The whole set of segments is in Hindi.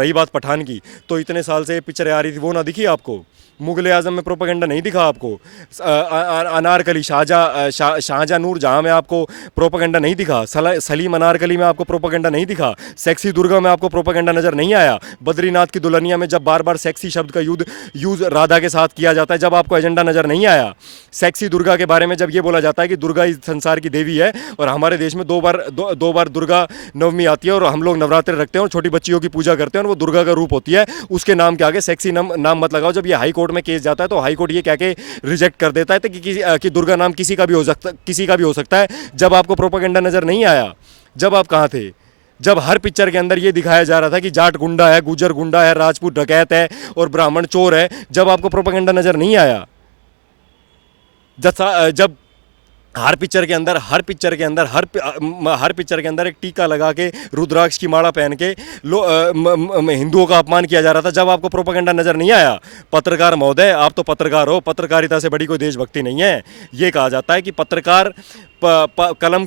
रही बात पठान की, तो इतने साल से ये पिक्चरें आ रही थी, वो ना दिखी आपको? मुगल आजम में प्रोपेगेंडा नहीं दिखा आपको? अनारकली शाहजहाँ नूर जहाँ में आपको प्रोपेगेंडा नहीं दिखा? सलीम अनारकली में आपको प्रोपेगेंडा नहीं दिखा? सेक्सी दुर्गा में आपको प्रोपेगेंडा नजर नहीं आया? बद्रीनाथ की दुल्हनिया में जब बार बार सेक्सी शब्द का यूज राधा के साथ किया जाता है, जब आपको एजेंडा नजर नहीं आया? सेक्सी दुर्गा के बारे में जब ये बोला जाता है कि दुर्गा इस संसार की देवी है, और हमारे देश में दो बार दुर्गा नवमी आती है और हम लोग नवरात्रि रखते हैं और छोटी बच्चियों की पूजा करते हैं और वो दुर्गा का रूप होती है, उसके नाम के आगे सेक्सी नाम मत लगाओ। जब ये हाई कोर्ट में केस जाता है तो हाई कोर्ट ये कह के रिजेक्ट कर देता है कि दुर्गा नाम किसी का भी हो सकता है। जब आपको प्रोपेगेंडा नजर नहीं आया, जब आप कहाँ थे? जब हर पिक्चर के अंदर ये दिखाया जा रहा था कि जाट गुंडा है, गुजर गुंडा है, राजपूत डकैत है और ब्राह्मण चोर है, जब आपको प्रोपेगेंडा नजर नहीं आया? जब हर पिक्चर के अंदर हर पिक्चर के अंदर एक टीका लगा के, रुद्राक्ष की माला पहन के हिंदुओं का अपमान किया जा रहा था, जब आपको प्रोपेगेंडा नजर नहीं आया? पत्रकार महोदय, आप तो पत्रकार हो, पत्रकारिता से बड़ी कोई देशभक्ति नहीं है। ये कहा जाता है कि पत्रकार कलम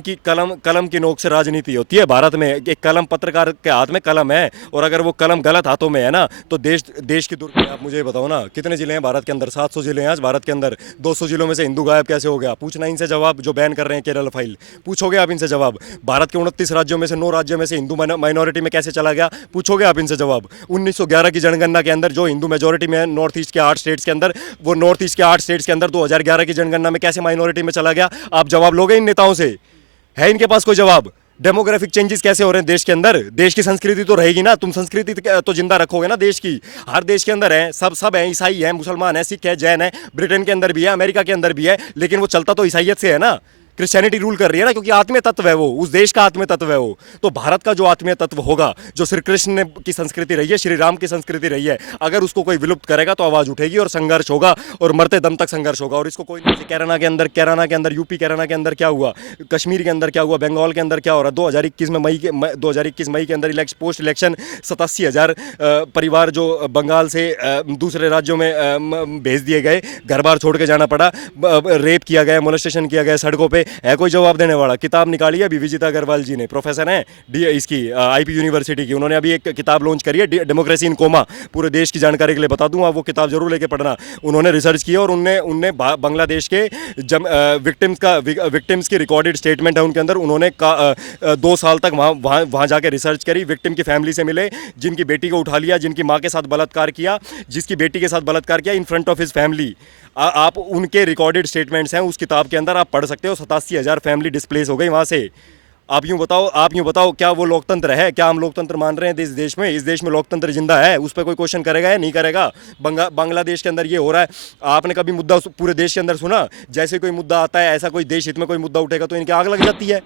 की नोक से राजनीति होती है भारत में। एक कलम, पत्रकार के हाथ में कलम है, और अगर वो कलम गलत हाथों में है ना, तो देश की दुर्गति। आप मुझे बताओ ना, कितने जिले हैं भारत के अंदर? 700 जिले हैं आज भारत के अंदर। 200 जिलों में से हिंदू गायब कैसे हो गया? पूछना इनसे जवाब, जो बैन कर रहे हैं केरल फाइल। पूछोगे आप इनसे जवाब? भारत के 29 राज्यों में से 9 राज्यों में से हिंदू माइनॉरिटी में कैसे चला गया? पूछोगे आप इनसे जवाब? 1911 की जनगणना के अंदर जो हिंदू मेजोरिटी में है नॉर्थ ईस्ट के 8 स्टेट्स के अंदर, वो नॉर्थ ईस्ट के 8 स्टेट्स के अंदर 2011 की जनगणना में कैसे माइनॉरिटी में चला गया? आप जवाब लोगे इन नेताओं से? है इनके पास कोई जवाब? डेमोग्राफिक चेंजेस कैसे हो रहे हैं देश के अंदर? देश की संस्कृति तो रहेगी ना, तुम संस्कृति तो जिंदा रखोगे ना देश की। हर देश के अंदर है, सब है, ईसाई है, मुसलमान है, सिख है, जैन है, ब्रिटेन के अंदर भी है, अमेरिका के अंदर भी है, लेकिन वो चलता तो ईसाइयत से है ना। क्रिश्चियनिटी रूल कर रही है ना, क्योंकि आत्मीय तत्व है वो, उस देश का आत्मीय तत्व है वो। तो भारत का जो आत्मीय तत्व होगा, जो श्री कृष्ण की संस्कृति रही है, श्री राम की संस्कृति रही है, अगर उसको कोई विलुप्त करेगा तो आवाज उठेगी और संघर्ष होगा, और मरते दम तक संघर्ष होगा। और इसको कोई नहीं। कैराना के अंदर यूपी कैराना के अंदर क्या हुआ, कश्मीर के अंदर क्या हुआ, बंगाल के अंदर क्या हो रहा है? 2021 मई के अंदर पोस्ट इलेक्शन 87,000 परिवार जो बंगाल से दूसरे राज्यों में भेज दिए गए, घर बार छोड़ के जाना पड़ा, रेप किया गया, मोलेस्टेशन किया गया सड़कों पे। है कोई जवाब देने वाला? किताब निकाली है अभी विजिता अग्रवाल जी ने, प्रोफेसर हैं इसकी आईपी यूनिवर्सिटी की, उन्होंने अभी एक किताब लॉन्च करी है, डेमोक्रेसी इन कोमा। पूरे देश की जानकारी के लिए बता दूं, आप वो किताब जरूर लेके पढ़ना। उन्होंने रिसर्च किया और उनने बांग्लादेश के विक्टिम्स की रिकॉर्डेड स्टेटमेंट है उनके अंदर। उन्होंने 2 साल तक वहाँ जाके रिसर्च करी, विक्टिम की फैमिली से मिले, जिनकी बेटी को उठा लिया, जिनकी माँ के साथ बलात्कार किया, जिसकी बेटी के साथ बलात्कार किया in front of his family. आप उनके रिकॉर्डेड स्टेटमेंट्स हैं उस किताब के अंदर, आप पढ़ सकते हो। 87,000 फैमिली डिस्प्लेस हो गई वहाँ से। आप यूँ बताओ क्या वो लोकतंत्र है? क्या हम लोकतंत्र मान रहे हैं इस देश में? इस देश में लोकतंत्र जिंदा है? उस पर कोई क्वेश्चन करेगा या नहीं करेगा? बांग्लादेश के अंदर ये हो रहा है, आपने कभी मुद्दा पूरे देश के अंदर सुना? जैसे कोई मुद्दा आता है, ऐसा कोई देश हित में कोई मुद्दा उठेगा तो इनकी आग लग जाती है।